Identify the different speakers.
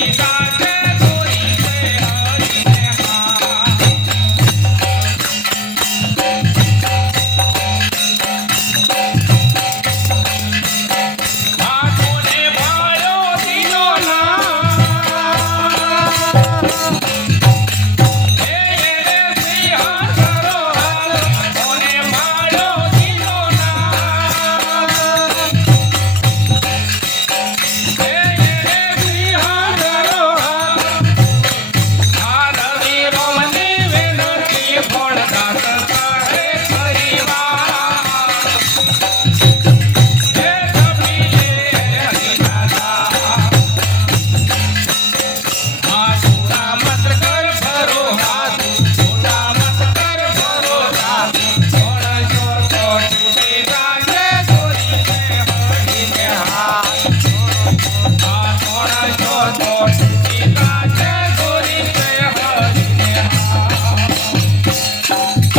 Speaker 1: Sita.